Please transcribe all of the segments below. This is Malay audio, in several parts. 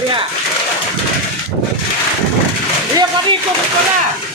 Ya. Iya tadi ikut sekolah.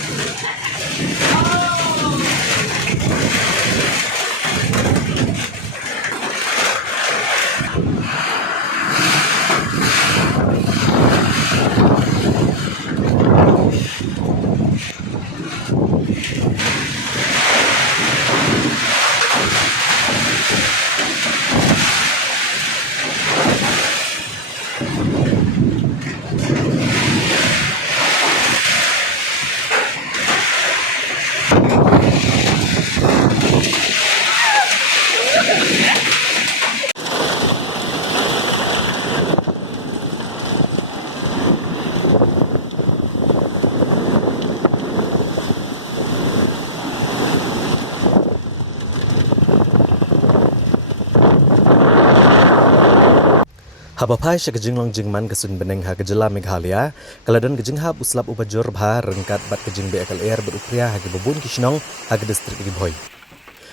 Habapai sya kejing long jing man kesun beneng ha kejela Meghalaya, kaladan kejing ha uslap ubajur bha rengkat bat kejing BKL Air berupria ha babun kishnong ha ke distrik Gibhoi.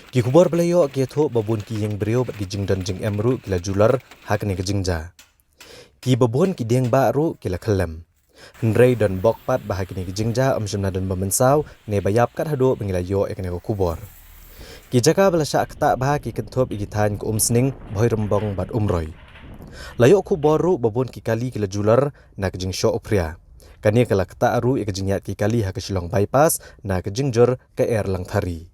Ki kubor belayo ki tho babun ki yang brio bat kejing dan jing emru kila jular ha kene kejing ja. Ki babun ki deng ba ru kila khalem. Hendrei dan bokpat bah kene kejing ja amshumna dan bamensau ne bayap kat hado bengilayo ekene kubor. Ki jaka belasya akta bah ki kenthop igitan ku umsning bhoi rembong bat umroi. Layo ku boru babun ki kali kila jular na kejing syo opria. Kani kala kata aru ya kejing yat ki kali ha ke Shillong bypass na kejing jur ke air lang thari.